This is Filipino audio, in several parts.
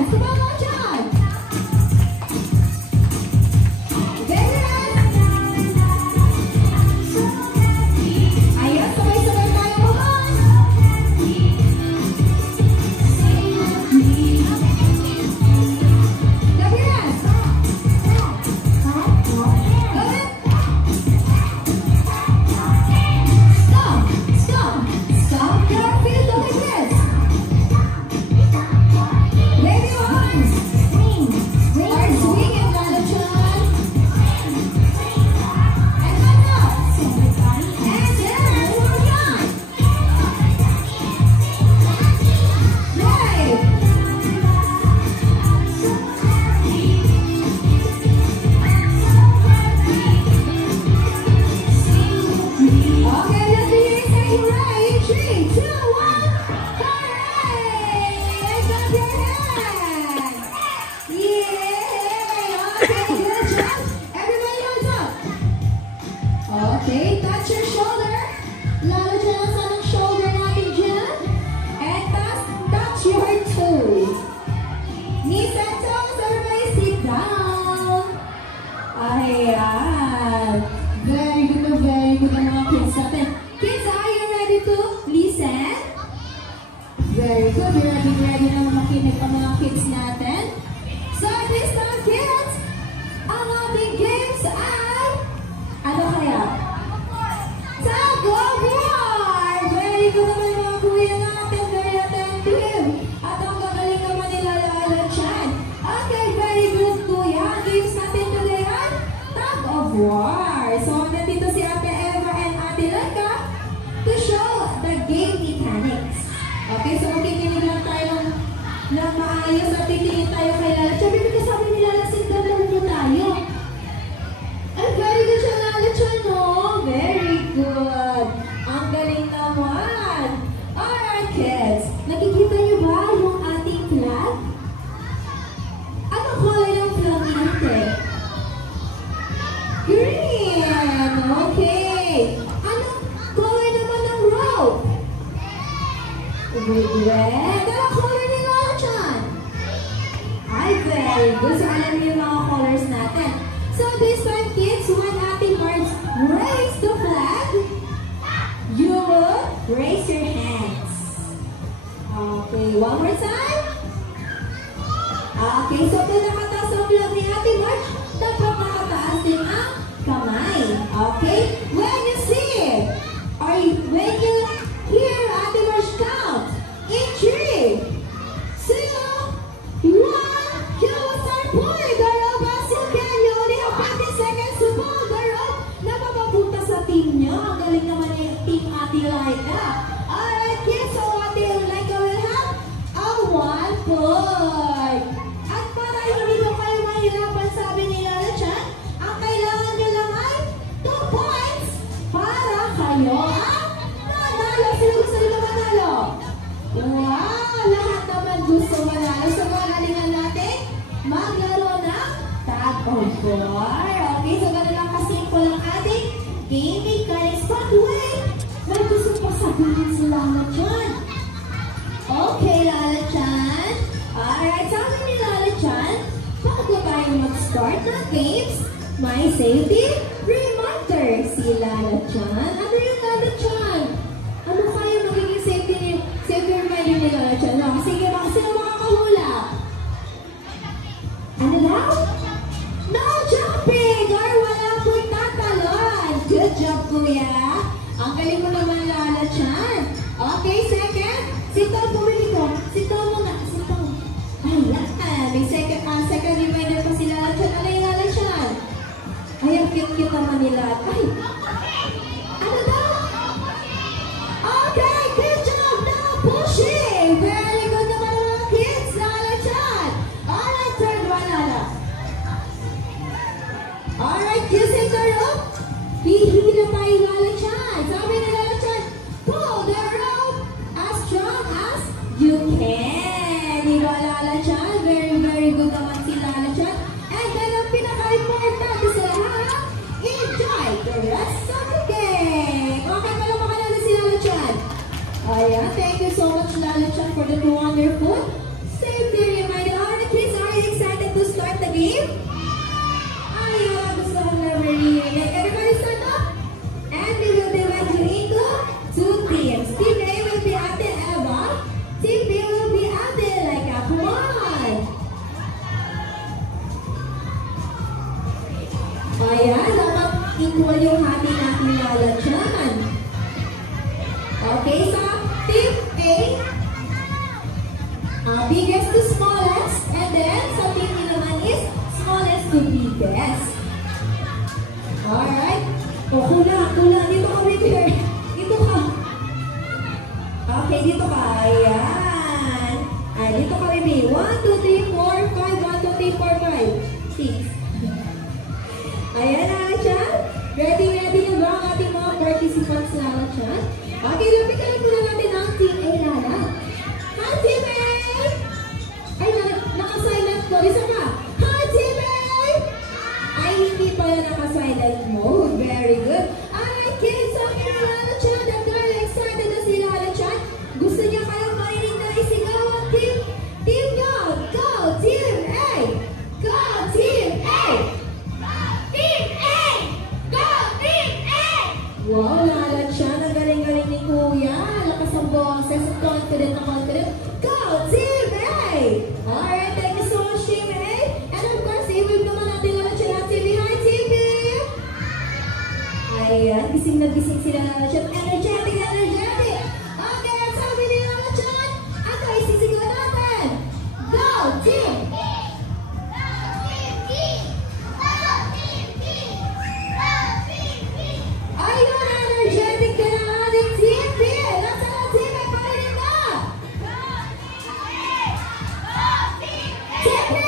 hands. Come on, Lala Chan. Ayan, sabay-sabay tayo mahal. Gabriel! Stop your feet like this. Baby arms. Or swing it, Lala Chan. And hand up. And down. One more time. Right. Okay, let's begin. Say hooray. 3, 2, 1. Hooray! Lift up your hand. Yeah. Okay, good job. Everybody hands up. Okay, touch your shoulder. Lalo dyan sa ng shoulder natin dyan. And touch your toes. Knees and toes. Everybody sit down. Ayan. Very good ang mga kids natin. Kids, are you ready to listen? Very good. You're ready na makinig ang mga kids natin. So this time, kids, ang ating games ay ano kaya? Tug of War! Very good naman mga kuya natin. Very attentive. At ang gagaling naman nila Lala Chan. Okay, very good kuya. Ang games natin today ay Tug of War. So nandito si Ate Eva and Ate Laika to show the game mechanics. Okay, so makikinig lang tayo ng maayos at titingin tayo kay Lala Chan. Because sabi ni Lala, sit down lang po tayo. Ay, very good siya Lala Chan, no? Very good. Ang galing naman. Alright, kids. Nakikita niyo ba yung ating flag? Anong color ng flag natin? Green. Okay. Anong color naman ng rope? Red. Anong color ni Lala Chan? Ay, very good. So, alam niyo yung mga colors natin. So, this time, kids, when ating birds raise the flag, you will raise your hands. Okay, one more time. Okay, so kung nakataas ang flag ni ating bird, dapat nakataas din ang kamay. Okay? When you see it, or when you hear ating bird count, in 3, 2, 1, you will start pulling the rope as you can. You only have 15 seconds to pull the rope na mapapunta sa team nyo. Ang galing naman yung team Ate Laika. Alright, kids, so Ate Laika will have a 1 point. At para hindi na kayo mahirapan, sabi ni Lala Chan, ang kailangan nyo lang ay 2 points para kayo ang manalo. Sino gusto nila manalo? Wow! Lahat naman gusto manalo. So, magalingan natin maglaro ng Tug of War. Okay, so gano'n lang kasimple ang ating game mechanics. But wait! May gusto pa sabihin si Lala Chan. Okay, Lala Chan. Alright, sabi ni Lala Chan, bago tayo mag-start ng games, may safety reminder si Lala Chan. Ano yung Lala Chan? Ano kaya magiging safety reminder ni Lala Chan? No? Sige, sino makakahula? Ano daw? No jumping! Or wala pong tatalon. Good job, kuya. Ang galing mo naman, Lala Chan. Okay, second. Sitaw, pumili ko. Sitaw mo nga. Sitaw. Ayan. May second reminder pa si Lala Chan. Ano yung Lala Chan? Ay, ang cute-cute naman nila. Ay! Ano daw? Okay, good job. Now pushing. Very good naman ang mga kids, Lala Chan. Alright, third one, Lala. Alright, using the rope. Hihila tayo, Lala Chan. Sabi ni Lala Chan, pull the rope as strong as you can. Diba, Lala Chan? Very, very good naman si Lala Chan. And then, ang pinaka-importante sa lahat, enjoy the rest of the game. Okay, palamakan natin si Lala Chan. Ayan, thank you so much, Lala Chan, for the wonderful safety reminder. equal yung hati natin wala dyan. Okay, so Team A, biggest to smallest, and then sa team B naman is smallest to biggest. Alright. O, kulang. Dito ka, baby. Dito ka. Okay, dito ka. Ayan. Ay, dito ka, baby. 1, 2, 3, 4, 5. 1, 2, 3, 4, 5, 6. Ayan na, chan. Ready na ba ang ating mga participants na, chan? Okay, lapitan po na natin ang Team A, Lala. Hi, Team A! Ay, naka-silent mode. Isa ka. Hi, Team A! Ay, hindi pala naka-silent mode. Very good. Alright, kids, okay na, Lala, chan. I'm very excited na si Lala, chan. Gusto niya kayong marinig na isigaw ang Team Go! Go, Team A! Go, Team A! Team A! Go, Team A! Wow, Lala, chan. Ang galing-galing ni Kuya. Lakas ang boses. Confident na confident. Go, Team A! Alright, thank you so much, Team A. And of course, i-wave naman natin Lala chan ang TV. Hi, Team B! Ayan, gising na gising sila Lala chan. Energetic! Okay, ang sabi ni Lala chan. Ano, isisigaw natin? Go, Team! Ayun, energetic ka na ating Team B! Nasaan ang Team A? Parinig na! Team B!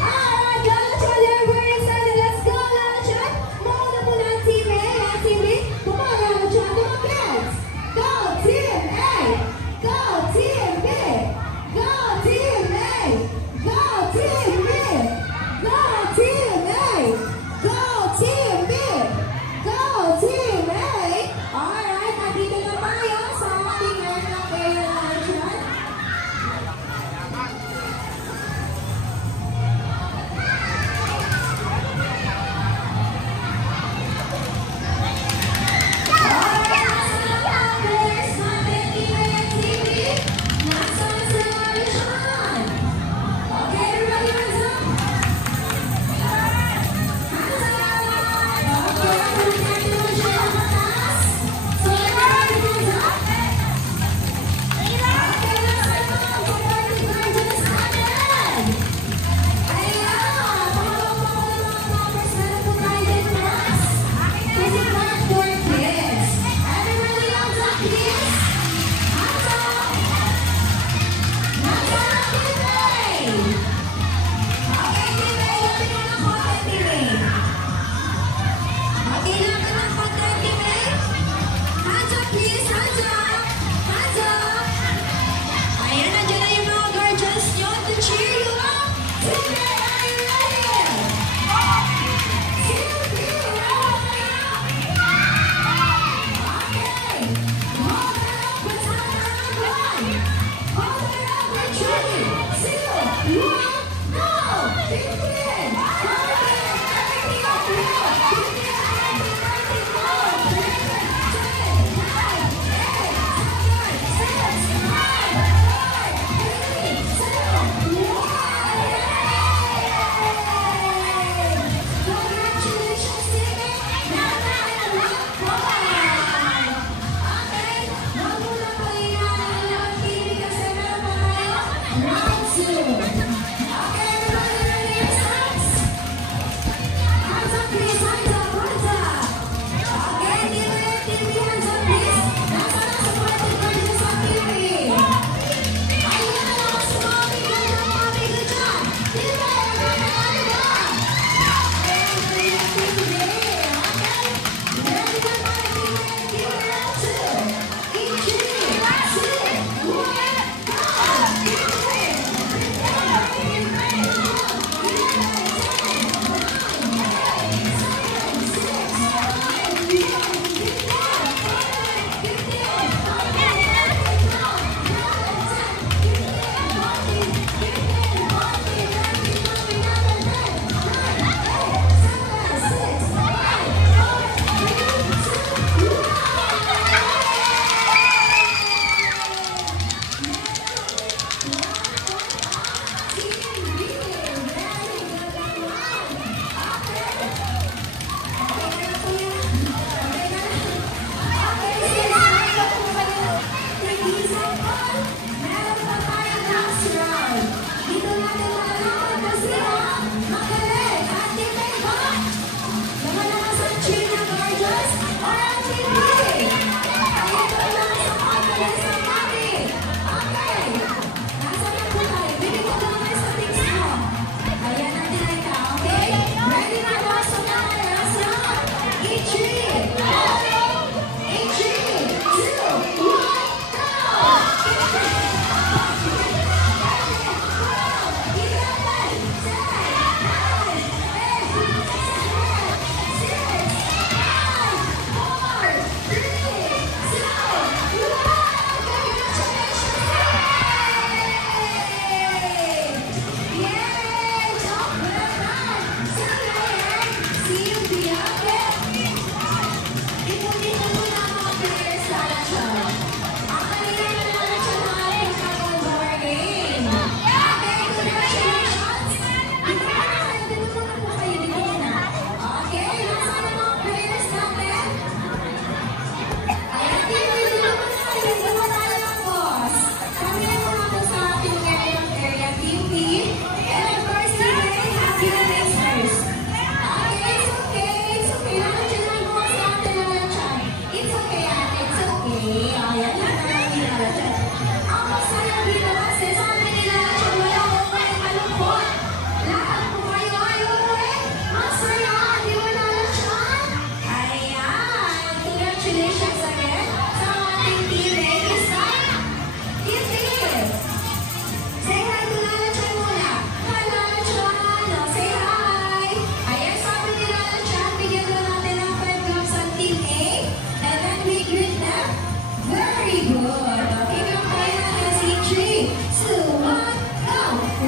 Alright, Lala chan, they're very excited. Let's go, Lala chan! Mauna muna ang Team A. Ang Team B, come on, Lala chan, come on, kids! Go, Team A! Go, Team B! Go, Team A! Go, Team B! Go, Team A! Go, Team B! Go, Team A! Alright, nandito na tayo sa ating area Lala chan. 2, 1, go!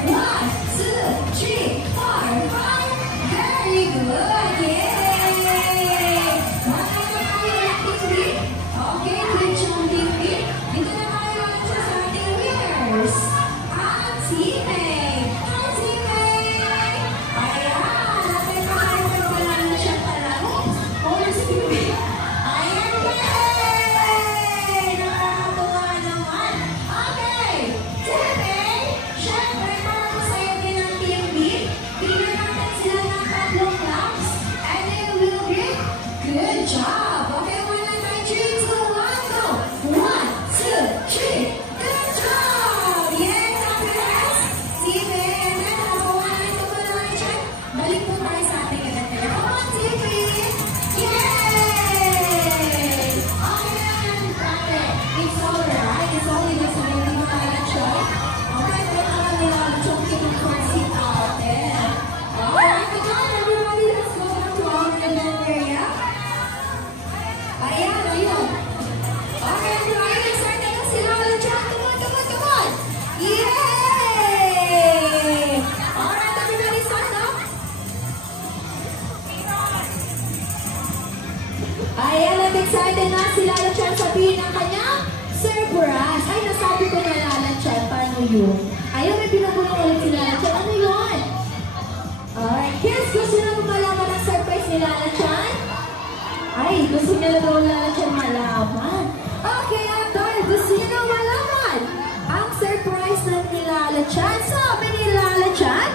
1, 2, 3, 4, 5. Very good! Yay! Wala na tayo ng team. Okay, good job, team. Dito na tayo sa ating winners. Ang teammate! Ang teammate! Ayan! Natin pa tayo magpalala siya palaro. Oh, si teammate! Ayan! Yay! Nakakatuwa naman! Okay! Teammate! Siyempre, para masaya din ang team B. Bigyan natin sila ng tatlong claps. And they will get good job! Okay, 1, 2, 3, 2, 1, go! 1, 2, 3, good job! Yes, Andres! Teammate! And then, hawakan ito mo naman dyan. Balik po tayo sa ating kaganda. Come on, teammate! Yay! Ayan! It's alright. It's only just a little bit of shot. Okay, but alam nila ang choking ng first seat natin. Alright, come on, everybody. Let's go to our event area. Ayan, ayun. Okay, everybody. Excited na sila. Come on, come on, come on. Yay! Alright, everybody, stand up. Ayan, at excited na si Lala Chan sabihin ang kanyang surprise. Ay, nasabi ko na Lala Chan, paano yun? Ayun, may pinagulong ulit si Lala Chan. Ano yun? Alright, kids, gusto na mo malaman ang surprise ni Lala Chan? Ay, gusto niya na daw Lala Chan malaman. Okay, Adol, gusto niya na malaman ang surprise na ni Lala Chan. Sabi ni Lala Chan,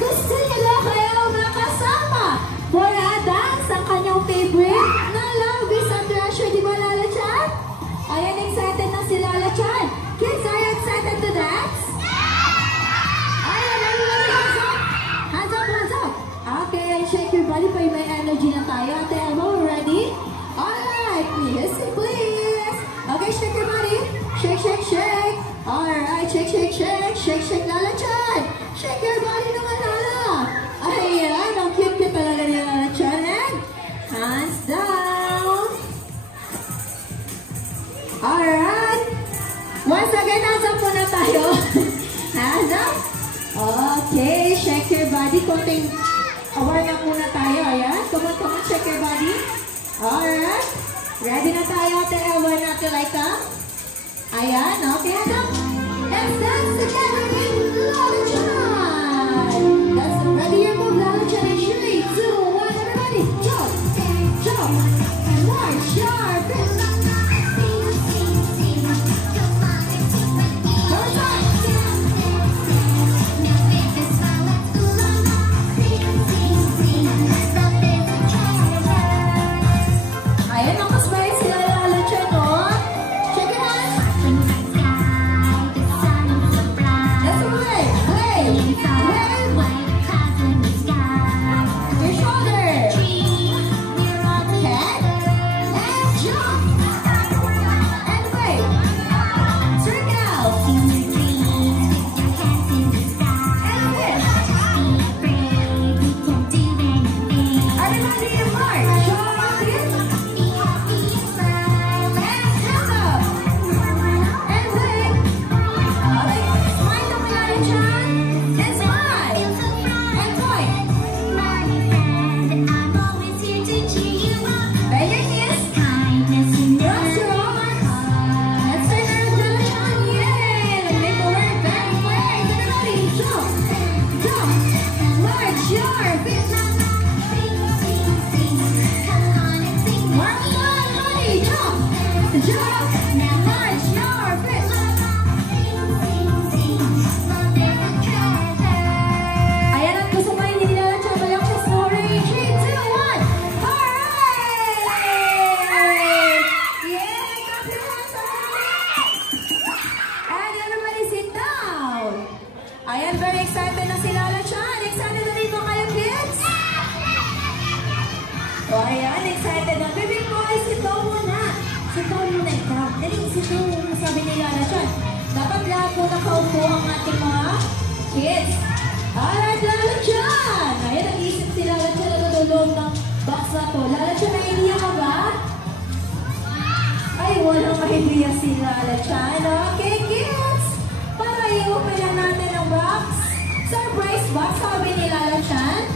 gusto niya daw kayo makasama for a dance, ang kanyang favorite na Love is a Treasure. Di ba, Lala Chan? Ayan, excited na si Lala Chan. Kids, are you excited to dance? Ayan, everybody, hands up. Hands up, hands up. Okay, shake your body pa may energy na tayo. Ate Elmo, ready? Alright, music please. Okay, shake your body. Shake, shake, shake. Alright, shake, shake, shake. Shake, shake, Lala Chan. Shake your body naman, Lala. Ayan, ang cute-cute talaga ni Lala Chan. And hands down. Alright. Once again, hands up muna tayo. Hands up. Okay, shake your body. Konting aware nga muna tayo. Ayan, come on, shake your body. Alright. Ready na tayo, Ate Ewan, Ate Laika? Ayan, okay, hands up. Let's dance together with Lala Chan. Let's ready your move, Lala Chan. In 3, 2, 1, everybody. Jump, jump, march your feet. One time. Ayan, nakasbay sila Lala Chan, oh. Check it out. Let's play, play, play. Your shoulder. Head. And jump. And wait. Circle. And hit. Everybody in march. Jump in. And stand up. And wait. Okay, smile naman Lala Chan. And smile. And point. Bend your knees. Cross your arms. Let's turn around Lala Chan. Yay! Make the word back way. Everybody jump. Jump. March your feet. One more, buddy. Jump. Jump. March your feet. Ayan, at gusto pa hindi Lala Chan walang sa story. 3, 2, 1. Alright! Yay! Clap your hands, everybody! And everybody sit down. Ayan, very excited na si Lala Chan. Excited na rin ba kayo, kids? O, ayan, excited na. Baby boy, sit down muna. Sit down muna ikaw. Dali, sit down muna, sabi ni Lala Chan. Dapat lahat po nakaupo ang ating mga kids. Alright, Lala Chan! Ayan, nag-iisip si Lala Chan na natulog ng box na to. Lala Chan, naiiyak ka ba? Ay, walang idea si Lala Chan. Okay, kids! Para i-open lang natin ang box. Surprise box, sabi ni Lala Chan.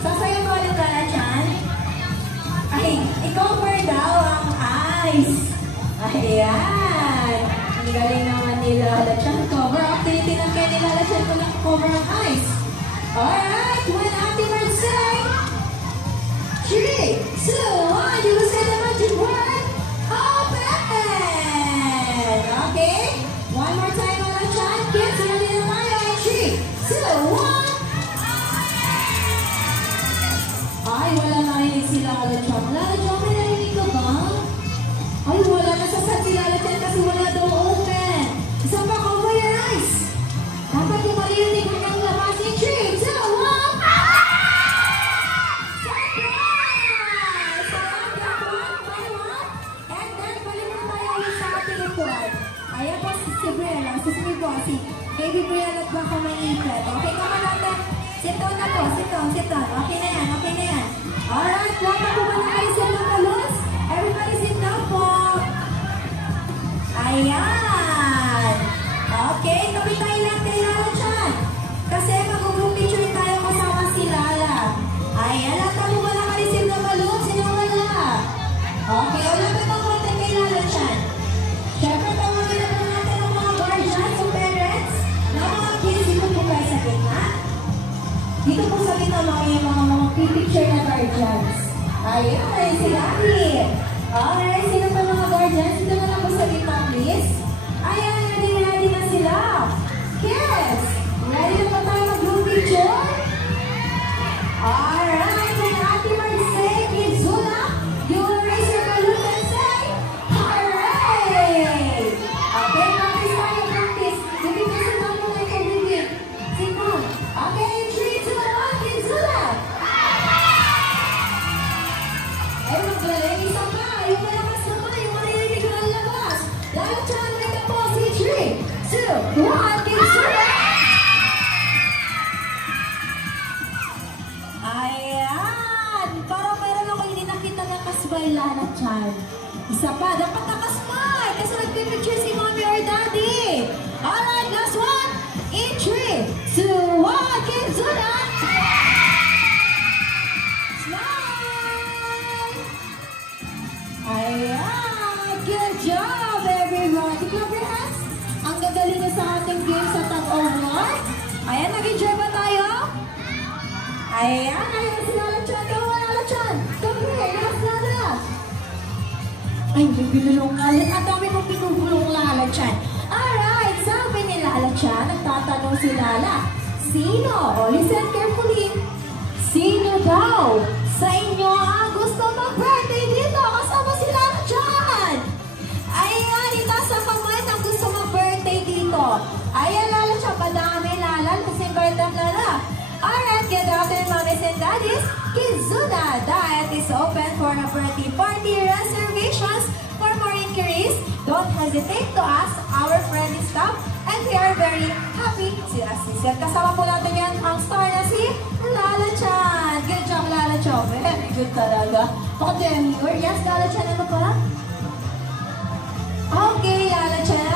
Sasayaw mo ulit, Lala Chan. Ay, i-cover daw ang eyes. Ayan. Ang galing naman ni Lala Chan. Cover. Activity ng kaya ni Lala Chan kung cover ang eyes. Alright, when Ate Mark say 3, 2, 1, you will say the magic word. Open! Okay? One more time, Lala Chan. Kids, ready na tayo. 3, 2, 1. Ay, wala narinig si Lala Chan. Lala Chan, may narinig ka ba? Ay, wala. Nasasad si Lala Chan kasi wala daw open. Isa pa, cover your eyes. Dapat yung maririnig mo ng labas. 3, 2, 1. Surprise! Sarap na one. And then, balik mo tayo ulit sa ating report. Ayan po si Briella. Susunod po si Baby Briella at baka may ipet. Okay, naman natin. Sit down na po. Sit down. Okay na yan. Alright, lahat na po ba nakaisip ng balloons? Everybody sit down po. Ayan. Okay, tabi tayo lang kay Lala Chan. Kasi mag-group picture tayo kasama si Lala. Ayan, lahat na po ba nakaisip ng balloons? Sino wala? Okay, wala pa itong konti kay Lala Chan. Siyempre, tawagin na po natin ang mga guardians o parents na mga kids dito po kayo sa gitna. Dito po sa gitna mga picture na guardians. Ayan, si Lali. Alright, sino pa mga guardians? Dito na lang po sa gitna, please. Ayan, ready na sila. Kids, ready na po tayo mag-group picture? Alright, when Ate Mark say, kids, hula, you will raise your balloon and say, hooray! Okay, practice tayo, practice. Sige, sit down mo na ito, baby. Sit down. Okay, 3, 2, 1, kids, hula! Ay, magaling. Isa pa. Yung malakas naman. Yung maririnig ko ang labas. Lala Chan, wake up po. 3, 2, 1, kids, hula! Ayan! Parang meron ako hindi nakita ng kasbay, Lala Chan. Isa pa. Dapat nakasmile. Kasi nagpipicture si mommy or daddy. Alright, last one. In 3, 2, 1, kids, hula! Ayan! Good job, everyone! Clap your hands! Ang gagaling na sa ating game sa tag of war. Ayan, nag-enjoy ba tayo? Ayan, ayan si Lala Chan. Come on, Lala Chan! Come here, last Lala! Ay, may binulong Lala. Ang dami kong binulong Lala Chan. Alright, sabi ni Lala Chan, nagtatanong si Lala, sino? O, listen carefully. Sino daw sa inyo ang gusto mag-birthday dito? Kasama si Lala Chan! Ayan, itaas ang kamay na gusto mag-birthday dito. Ayan, Lala Chan, madami Lala. Let's invite them, Lala. Alright, good afternoon, mommies and daddies. Kizuna Diet is open for a birthday party reservations. For more inquiries, don't hesitate to ask our friendly staff. And we are very happy to assist. At kasama po natin yan ang star na si Lala Chan. Good job, Lala Chan. Very good talaga. Okay, yes, Lala Chan, ano pa? Okay, Lala Chan.